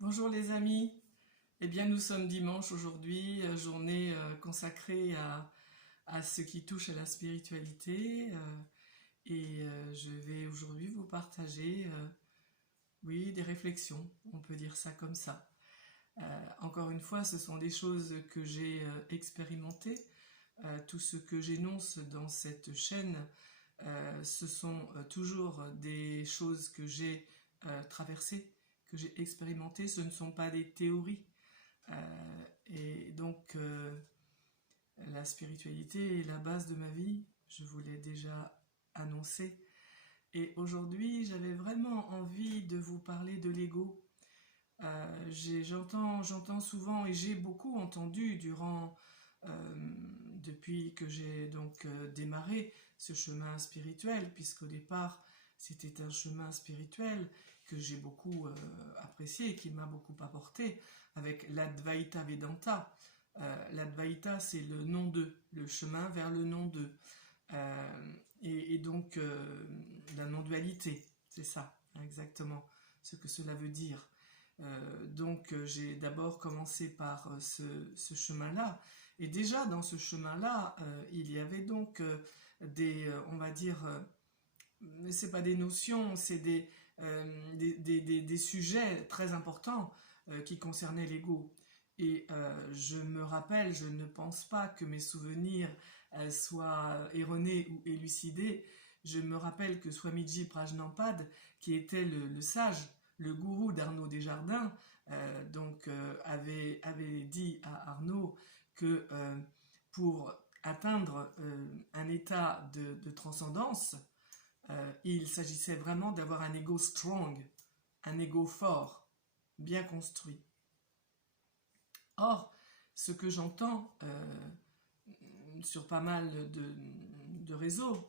Bonjour les amis, eh bien nous sommes dimanche aujourd'hui, journée consacrée à ce qui touche à la spiritualité je vais aujourd'hui vous partager oui, des réflexions, on peut dire ça comme ça. Encore une fois, ce sont des choses que j'ai expérimentées. Tout ce que j'énonce dans cette chaîne, ce sont toujours des choses que j'ai traversées, que j'ai expérimentées. Ce ne sont pas des théories. Et donc, la spiritualité est la base de ma vie. Je vous l'ai déjà annoncé. Et aujourd'hui, j'avais vraiment envie de vous parler de l'ego. J'entends souvent et j'ai beaucoup entendu depuis que j'ai donc démarré ce chemin spirituel, puisqu'au départ c'était un chemin spirituel que j'ai beaucoup apprécié et qui m'a beaucoup apporté avec l'Advaita Vedanta. L'Advaita, c'est le non-deux, le chemin vers le non-deux. Donc la non-dualité, c'est ça exactement ce que cela veut dire. J'ai d'abord commencé par ce chemin-là. Et déjà dans ce chemin-là, il y avait donc on va dire, c'est pas des notions, c'est des sujets très importants qui concernaient l'ego. Et je me rappelle, je ne pense pas que mes souvenirs soient erronés ou élucidés. Je me rappelle que Swamiji Prajnampad, qui était le sage, le gourou d'Arnaud Desjardins, avait dit à Arnaud que pour atteindre un état de transcendance, il s'agissait vraiment d'avoir un ego strong, un ego fort, bien construit. Or, ce que j'entends sur pas mal de réseaux,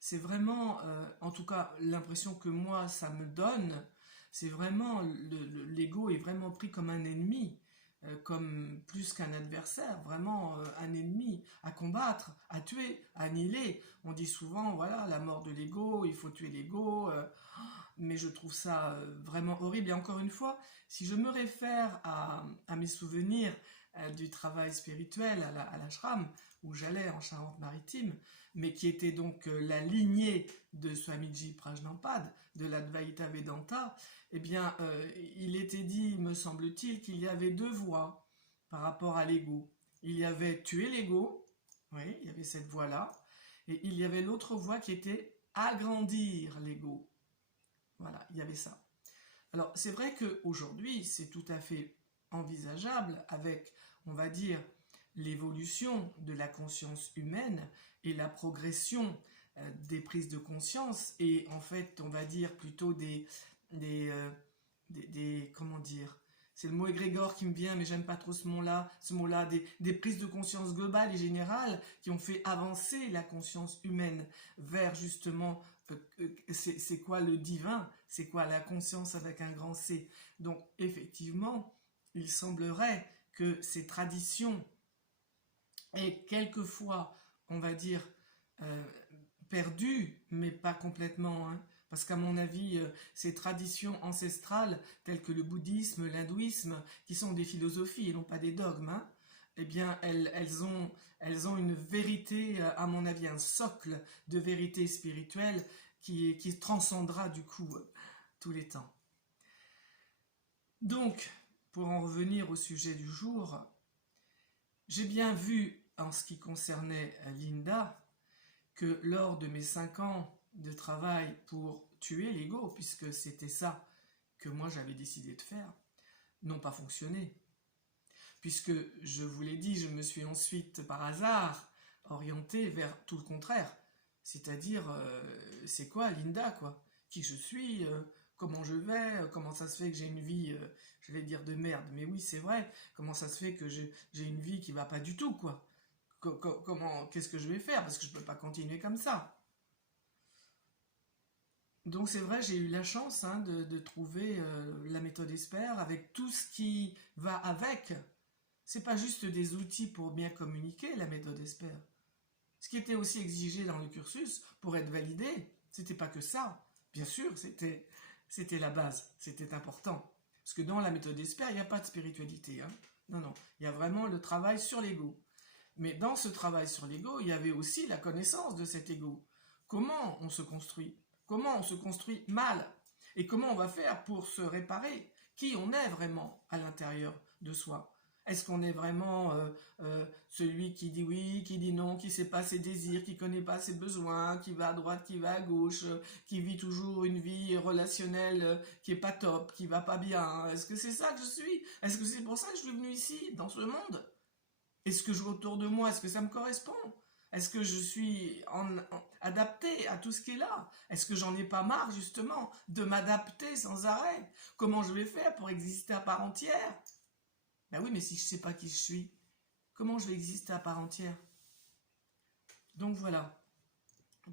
c'est vraiment, en tout cas l'impression que moi ça me donne, c'est vraiment l'ego est vraiment pris comme un ennemi, comme plus qu'un adversaire, vraiment un ennemi à combattre, à tuer, à annihiler. On dit souvent, voilà, la mort de l'ego, il faut tuer l'ego, mais je trouve ça vraiment horrible. Et encore une fois, si je me réfère à mes souvenirs du travail spirituel à l'ashram, où j'allais en Charente-Maritime, mais qui était donc la lignée de Swamiji Prajnampad, de l'Advaita Vedanta, eh bien, il était dit, me semble-t-il, qu'il y avait deux voies par rapport à l'ego. Il y avait tuer l'ego, oui, il y avait cette voie-là, et il y avait l'autre voie qui était agrandir l'ego. Voilà, il y avait ça. Alors, c'est vrai qu'aujourd'hui, c'est tout à fait envisageable avec, on va dire, l'évolution de la conscience humaine et la progression des prises de conscience et en fait, on va dire plutôt comment dire, c'est le mot égrégore qui me vient, mais j'aime pas trop ce mot-là, des prises de conscience globales et générales qui ont fait avancer la conscience humaine vers justement c'est quoi le divin, c'est quoi la conscience avec un grand C. Donc effectivement, il semblerait que ces traditions aient quelquefois, on va dire, euh, perdues, mais pas complètement, hein. Parce qu'à mon avis, ces traditions ancestrales, telles que le bouddhisme, l'hindouisme, qui sont des philosophies et non pas des dogmes, hein, eh bien, elles ont une vérité, à mon avis, un socle de vérité spirituelle qui transcendra du coup tous les temps. Donc, pour en revenir au sujet du jour, j'ai bien vu, en ce qui concernait Linda, que lors de mes 5 ans de travail pour tuer l'ego, puisque c'était ça que moi j'avais décidé de faire, n'ont pas fonctionné. Puisque, je vous l'ai dit, je me suis ensuite, par hasard, orienté vers tout le contraire. C'est-à-dire, c'est quoi Linda, quoi? Qui je suis, comment je vais, comment ça se fait que j'ai une vie, je vais dire de merde, mais oui, c'est vrai, comment ça se fait que j'ai une vie qui va pas du tout, quoi? Qu'est-ce que je vais faire? Parce que je peux pas continuer comme ça. Donc c'est vrai, j'ai eu la chance hein, de trouver la méthode Esper avec tout ce qui va avec. C'est pas juste des outils pour bien communiquer, la méthode Esper. Ce qui était aussi exigé dans le cursus pour être validé, c'était pas que ça. Bien sûr, c'était la base, c'était important. Parce que dans la méthode Esper, il n'y a pas de spiritualité. Hein. Non, non. Il y a vraiment le travail sur l'ego. Mais dans ce travail sur l'ego, il y avait aussi la connaissance de cet ego. Comment on se construit? Comment on se construit mal? Et comment on va faire pour se réparer? Qui on est vraiment à l'intérieur de soi? Est-ce qu'on est vraiment celui qui dit oui, qui dit non, qui ne sait pas ses désirs, qui ne connaît pas ses besoins, qui va à droite, qui va à gauche, qui vit toujours une vie relationnelle qui n'est pas top, qui ne va pas bien? Est-ce que c'est ça que je suis? Est-ce que c'est pour ça que je suis venu ici, dans ce monde? Est-ce que je vois autour de moi? Est-ce que ça me correspond? Est-ce que je suis adapté à tout ce qui est là? Est-ce que j'en ai pas marre justement de m'adapter sans arrêt? Comment je vais faire pour exister à part entière? Ben oui, mais si je ne sais pas qui je suis, comment je vais exister à part entière? Donc voilà.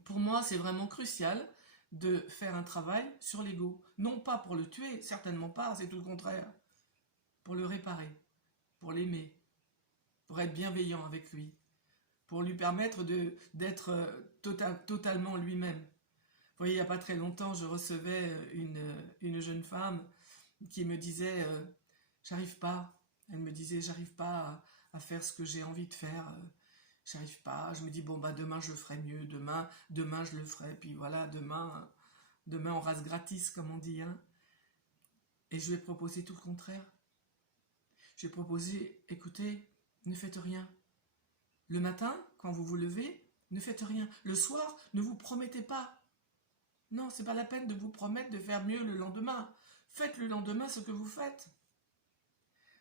Pour moi, c'est vraiment crucial de faire un travail sur l'ego. Non pas pour le tuer, certainement pas, c'est tout le contraire. Pour le réparer, pour l'aimer, pour être bienveillant avec lui, pour lui permettre d'être totalement lui-même. Vous voyez, il n'y a pas très longtemps, je recevais une jeune femme qui me disait j'arrive pas. Elle me disait j'arrive pas à faire ce que j'ai envie de faire. J'arrive pas. Je me dis bon bah demain je le ferai mieux. Demain je le ferai. Puis voilà, demain on rase gratis comme on dit. Hein. Et je lui ai proposé tout le contraire. Je lui ai proposé écoutez, ne faites rien. Le matin, quand vous vous levez, ne faites rien. Le soir, ne vous promettez pas. Non, c'est pas la peine de vous promettre de faire mieux le lendemain. Faites le lendemain ce que vous faites.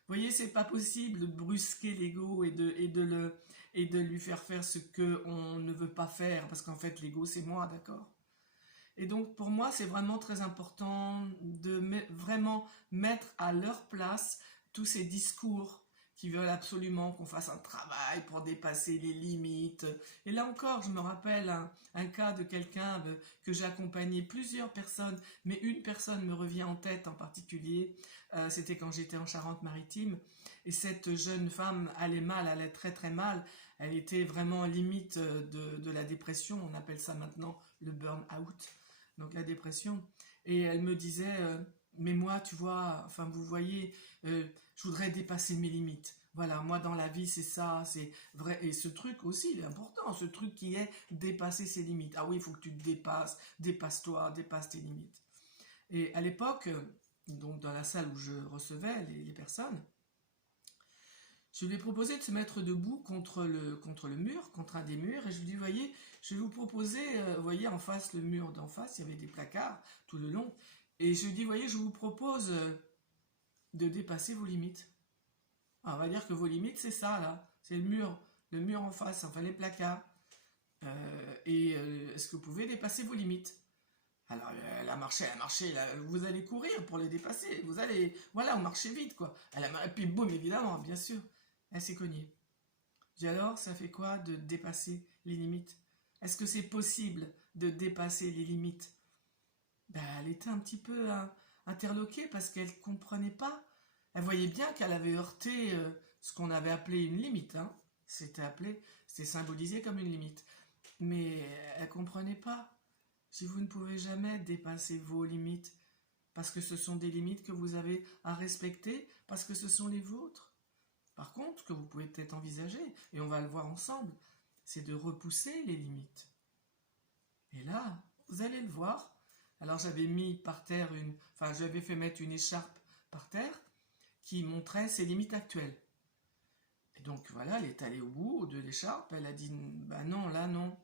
Vous voyez, c'est pas possible de brusquer l'ego et de lui faire ce qu'on ne veut pas faire, parce qu'en fait, l'ego, c'est moi, d'accord? Et donc, pour moi, c'est vraiment très important de vraiment mettre à leur place tous ces discours qui veulent absolument qu'on fasse un travail pour dépasser les limites. Et là encore, je me rappelle un cas de quelqu'un que j'ai accompagné plusieurs personnes, mais une personne me revient en tête en particulier, c'était quand j'étais en Charente-Maritime, et cette jeune femme allait mal, elle allait très très mal, elle était vraiment limite de la dépression, on appelle ça maintenant le burn-out, donc la dépression, et elle me disait... mais moi, tu vois, enfin, vous voyez, je voudrais dépasser mes limites. Voilà, moi, dans la vie, c'est ça, c'est vrai. Et ce truc aussi, il est important, ce truc qui est dépasser ses limites. Ah oui, il faut que tu te dépasses, dépasse-toi, dépasse tes limites. Et à l'époque, donc dans la salle où je recevais les personnes, je lui ai proposé de se mettre debout contre le mur, contre un des murs, et je lui ai dit, voyez, je vais vous proposer, vous voyez, en face, le mur d'en face, il y avait des placards tout le long, et je lui ai dit, voyez, je vous propose de dépasser vos limites. Alors, on va dire que vos limites, c'est ça, là, c'est le mur en face, enfin les placards. Est-ce que vous pouvez dépasser vos limites? Alors, elle a marché, là, vous allez courir pour les dépasser, vous allez, voilà, vous marchez vite, quoi. Et puis boum, évidemment, bien sûr, elle s'est cognée. J'ai dit alors, ça fait quoi de dépasser les limites? Est-ce que c'est possible de dépasser les limites? Ben, elle était un petit peu interloquée parce qu'elle ne comprenait pas. Elle voyait bien qu'elle avait heurté ce qu'on avait appelé une limite. Hein. C'était symbolisé comme une limite. Mais elle ne comprenait pas. Si vous ne pouvez jamais dépasser vos limites, parce que ce sont des limites que vous avez à respecter, parce que ce sont les vôtres. Par contre, ce que vous pouvez peut-être envisager, et on va le voir ensemble, c'est de repousser les limites. Et là, vous allez le voir. Alors j'avais mis par terre j'avais fait mettre une écharpe par terre qui montrait ses limites actuelles. Et donc voilà, elle est allée au bout de l'écharpe, elle a dit bah non, là non.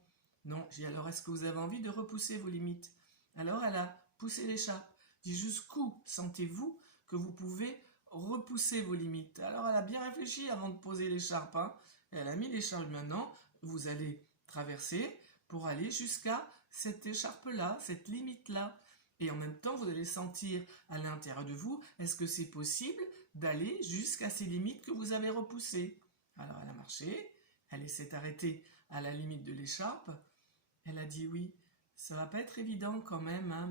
Non, j'ai dit alors est-ce que vous avez envie de repousser vos limites? Alors elle a poussé l'écharpe. Dit jusqu'où sentez-vous que vous pouvez repousser vos limites? Alors elle a bien réfléchi avant de poser l'écharpe. Hein. Elle a mis l'écharpe maintenant, vous allez traverser pour aller jusqu'à cette écharpe-là, cette limite-là. Et en même temps, vous allez sentir à l'intérieur de vous, est-ce que c'est possible d'aller jusqu'à ces limites que vous avez repoussées? Alors elle a marché, elle s'est arrêtée à la limite de l'écharpe. Elle a dit oui, ça va pas être évident quand même, hein,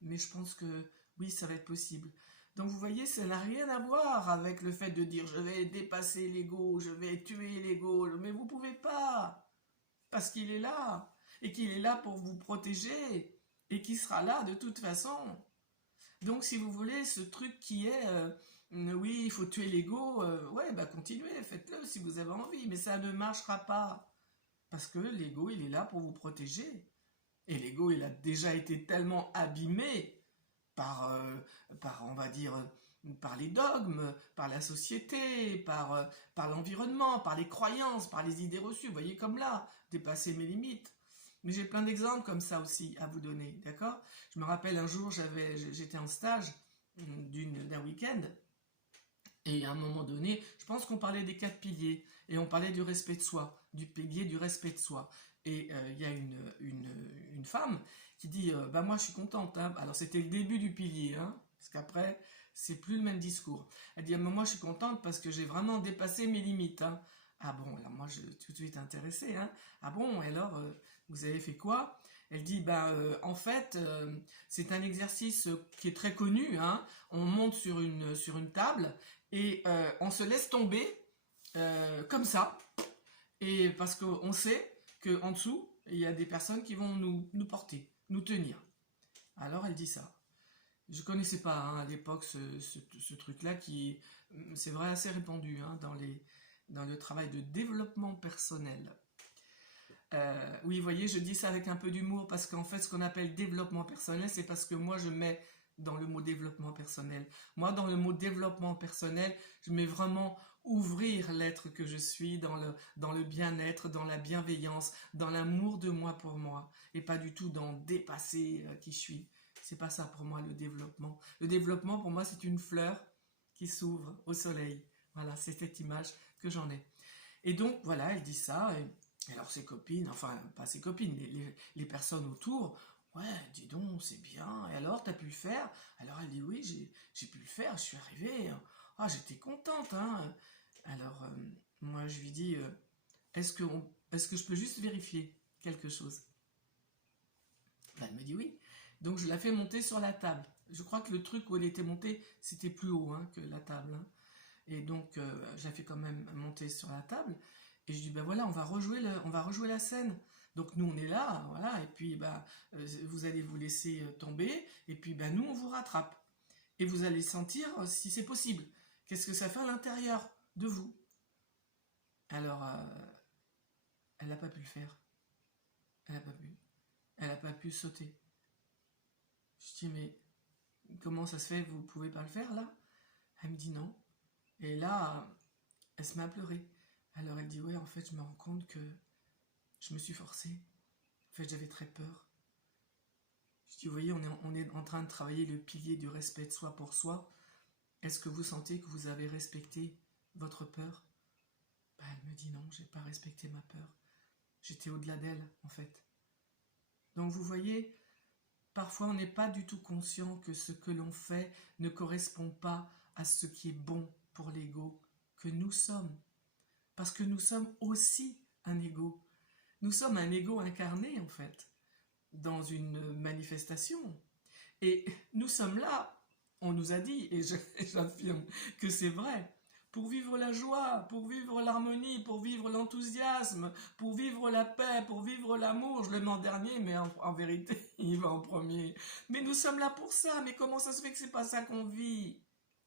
mais je pense que oui, ça va être possible. Donc vous voyez, ça n'a rien à voir avec le fait de dire je vais dépasser l'ego, je vais tuer l'ego, mais vous pouvez pas, parce qu'il est là, et qu'il est là pour vous protéger, et qu'il sera là de toute façon. Donc, si vous voulez, ce truc qui est, oui, il faut tuer l'ego, ouais, bah continuez, faites-le si vous avez envie, mais ça ne marchera pas. Parce que l'ego, il est là pour vous protéger. Et l'ego, il a déjà été tellement abîmé par, on va dire, par les dogmes, par la société, par l'environnement, par les croyances, par les idées reçues. Vous voyez, comme là, dépasser mes limites. Mais j'ai plein d'exemples comme ça aussi à vous donner, d'accord? Je me rappelle un jour, j'étais en stage d'un week-end, et à un moment donné, je pense qu'on parlait des 4 piliers, et on parlait du respect de soi, du pilier du respect de soi. Et il y a une femme qui dit, bah moi je suis contente, hein. Alors c'était le début du pilier, hein, parce qu'après, c'est plus le même discours. Elle dit, ah, moi je suis contente parce que j'ai vraiment dépassé mes limites, hein. Ah bon, alors moi je suis tout de suite intéressée, hein. Ah bon, alors vous avez fait quoi? Elle dit, en fait, c'est un exercice qui est très connu, hein. On monte sur une table et on se laisse tomber comme ça, et parce qu'on sait qu'en dessous, il y a des personnes qui vont nous porter, nous tenir. Alors elle dit ça. Je connaissais pas, hein, à l'époque ce truc-là qui, c'est vrai, assez répandu, hein, dans le travail de développement personnel. Oui, vous voyez, je dis ça avec un peu d'humour parce qu'en fait, ce qu'on appelle développement personnel, c'est parce que moi, je mets dans le mot développement personnel. Moi, dans le mot développement personnel, je mets vraiment ouvrir l'être que je suis dans le bien-être, dans la bienveillance, dans l'amour de moi pour moi, et pas du tout dans dépasser qui je suis. C'est pas ça pour moi le développement. Le développement pour moi, c'est une fleur qui s'ouvre au soleil. Voilà, c'est cette image que j'en ai. Et donc, voilà, elle dit ça. Et alors, ses copines, enfin, pas ses copines, les personnes autour, ouais, dis donc, c'est bien. Et alors, t'as pu le faire? Alors, elle dit, oui, j'ai pu le faire, je suis arrivée. Ah, j'étais contente, hein. Alors, moi, je lui dis, est-ce que je peux juste vérifier quelque chose? Elle me dit oui. Donc, je la fais monter sur la table. Je crois que le truc où elle était montée, c'était plus haut, hein, que la table, hein. Et donc, je la fais quand même monter sur la table. Et je dis, ben voilà, on va rejouer la scène. Donc nous, on est là, voilà, et puis vous allez vous laisser tomber, et puis nous, on vous rattrape. Et vous allez sentir si c'est possible. Qu'est-ce que ça fait à l'intérieur de vous? Alors, elle n'a pas pu le faire. Elle n'a pas pu. Elle n'a pas pu sauter. Je dis, mais comment ça se fait que vous ne pouvez pas le faire là? Elle me dit non. Et là, elle se met à pleurer. Alors elle dit, ouais, en fait, je me rends compte que je me suis forcée. En fait, j'avais très peur. Je dis, vous voyez, on est en train de travailler le pilier du respect de soi pour soi. Est-ce que vous sentez que vous avez respecté votre peur? Elle me dit non, j'ai pas respecté ma peur. J'étais au-delà d'elle, en fait. Donc vous voyez, parfois on n'est pas du tout conscient que ce que l'on fait ne correspond pas à ce qui est bon pour l'ego que nous sommes. Parce que nous sommes aussi un ego. Nous sommes un ego incarné, en fait, dans une manifestation. Et nous sommes là, on nous a dit, et j'affirme que c'est vrai, pour vivre la joie, pour vivre l'harmonie, pour vivre l'enthousiasme, pour vivre la paix, pour vivre l'amour. Je le mets en dernier, mais en vérité, il va en premier. Mais nous sommes là pour ça. Mais comment ça se fait que c'est pas ça qu'on vit?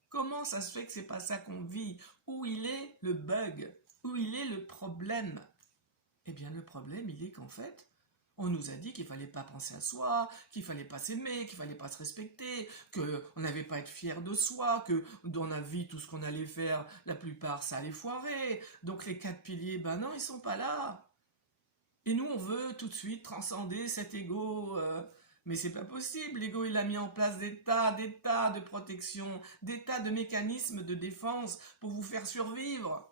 Comment ça se fait que c'est pas ça qu'on vit? Où il est le bug? Où il est le problème? Eh bien, le problème, il est qu'en fait, on nous a dit qu'il fallait pas penser à soi, qu'il fallait pas s'aimer, qu'il fallait pas se respecter, qu'on n'avait pas à être fier de soi, que dans la vie, tout ce qu'on allait faire, la plupart, ça allait foirer. Donc les 4 piliers, non, ils sont pas là. Et nous, on veut tout de suite transcender cet ego. Mais c'est pas possible. L'ego, il a mis en place des tas de protection, des tas de mécanismes de défense pour vous faire survivre.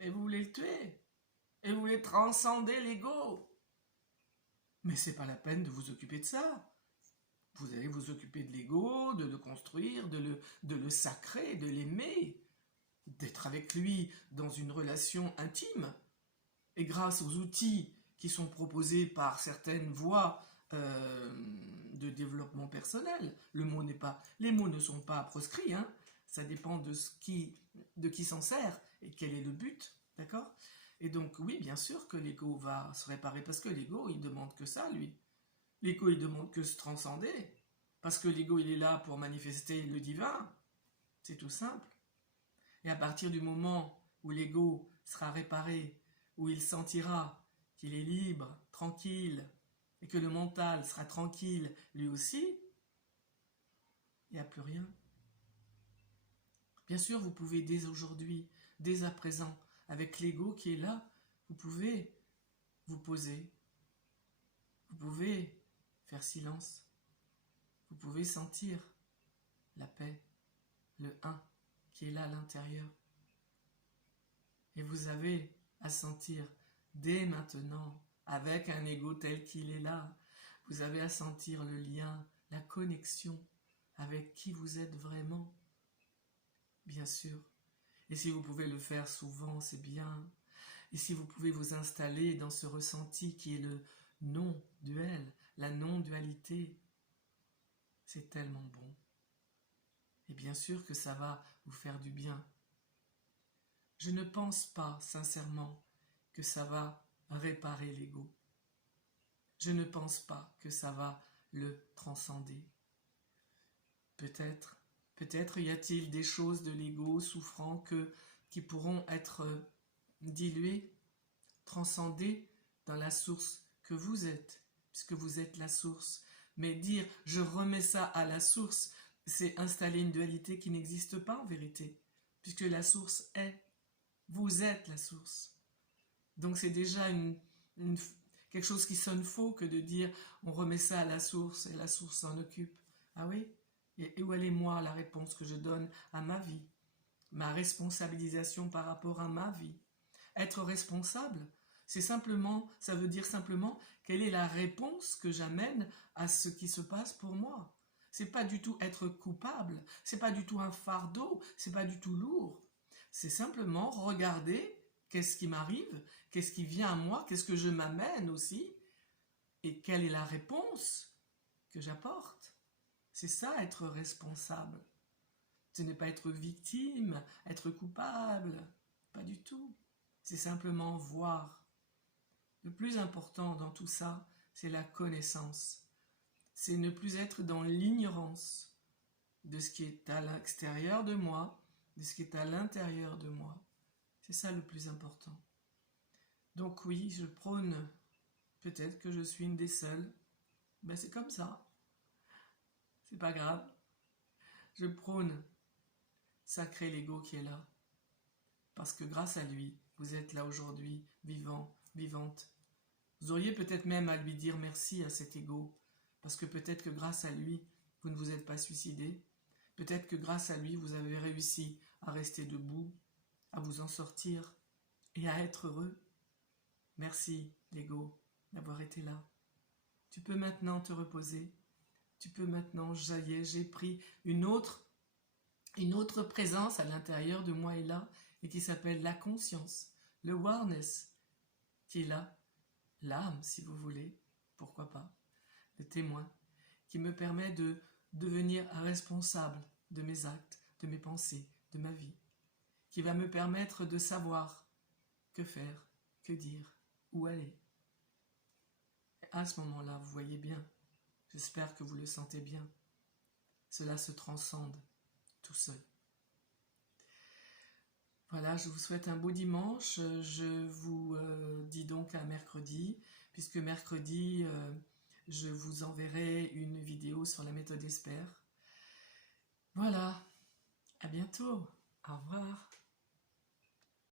Et vous voulez le tuer. Et vous voulez transcender l'ego. Mais c'est pas la peine de vous occuper de ça. Vous allez vous occuper de l'ego, de le construire, de le sacrer, de l'aimer, d'être avec lui dans une relation intime. Et grâce aux outils qui sont proposés par certaines voies de développement personnel, les mots ne sont pas proscrits, hein, ça dépend de qui s'en sert et quel est le but, d'accord? Et donc oui, bien sûr que l'ego va se réparer, parce que l'ego, il demande que ça, lui. L'ego, il demande que se transcender. Parce que l'ego, il est là pour manifester le divin. C'est tout simple. Et à partir du moment où l'ego sera réparé, où il sentira qu'il est libre, tranquille, et que le mental sera tranquille lui aussi, il n'y a plus rien. Bien sûr, vous pouvez dès aujourd'hui, dès à présent, avec l'ego qui est là, vous pouvez vous poser, vous pouvez faire silence, vous pouvez sentir la paix, le un qui est là à l'intérieur. Et vous avez à sentir dès maintenant, avec un ego tel qu'il est là, vous avez à sentir le lien, la connexion avec qui vous êtes vraiment, bien sûr. Et si vous pouvez le faire souvent, c'est bien. Et si vous pouvez vous installer dans ce ressenti qui est le non-duel, la non-dualité, c'est tellement bon. Et bien sûr que ça va vous faire du bien. Je ne pense pas, sincèrement, que ça va réparer l'ego. Je ne pense pas que ça va le transcender. Peut-être y a-t-il des choses de l'ego souffrant qui pourront être diluées, transcendées dans la source que vous êtes, puisque vous êtes la source. Mais dire « je remets ça à la source », c'est installer une dualité qui n'existe pas en vérité, puisque la source est. Vous êtes la source. Donc c'est déjà quelque chose qui sonne faux que de dire on remet ça à la source et la source s'en occupe. Ah oui? Et où elle est moi la réponse que je donne à ma vie? Ma responsabilisation par rapport à ma vie. Être responsable, ça veut dire simplement quelle est la réponse que j'amène à ce qui se passe pour moi. C'est pas du tout être coupable, c'est pas du tout un fardeau, c'est pas du tout lourd. C'est simplement regarder qu'est-ce qui m'arrive, qu'est-ce qui vient à moi, qu'est-ce que je m'amène aussi, et quelle est la réponse que j'apporte. C'est ça, être responsable. Ce n'est pas être victime, être coupable, pas du tout. C'est simplement voir. Le plus important dans tout ça, c'est la connaissance. C'est ne plus être dans l'ignorance de ce qui est à l'extérieur de moi, de ce qui est à l'intérieur de moi. C'est ça le plus important. Donc oui, je prône, peut-être que je suis une des seules, ben c'est comme ça. C'est pas grave. Je prône sacré l'ego qui est là. Parce que grâce à lui, vous êtes là aujourd'hui, vivant, vivante. Vous auriez peut-être même à lui dire merci à cet ego, parce que peut-être que grâce à lui, vous ne vous êtes pas suicidé. Peut-être que grâce à lui, vous avez réussi à rester debout, à vous en sortir et à être heureux. Merci, l'ego, d'avoir été là. Tu peux maintenant te reposer. Tu peux maintenant jaillir. J'ai pris une autre présence à l'intérieur de moi et là, et qui s'appelle la conscience, le awareness, qui est là, l'âme, si vous voulez, pourquoi pas, le témoin, qui me permet de devenir responsable de mes actes, de mes pensées, de ma vie, qui va me permettre de savoir que faire, que dire, où aller. Et à ce moment-là, vous voyez bien, j'espère que vous le sentez bien, cela se transcende tout seul. Voilà, je vous souhaite un beau dimanche. Je vous dis donc à mercredi, puisque mercredi, je vous enverrai une vidéo sur la méthode ESPER. Voilà, à bientôt. Au revoir.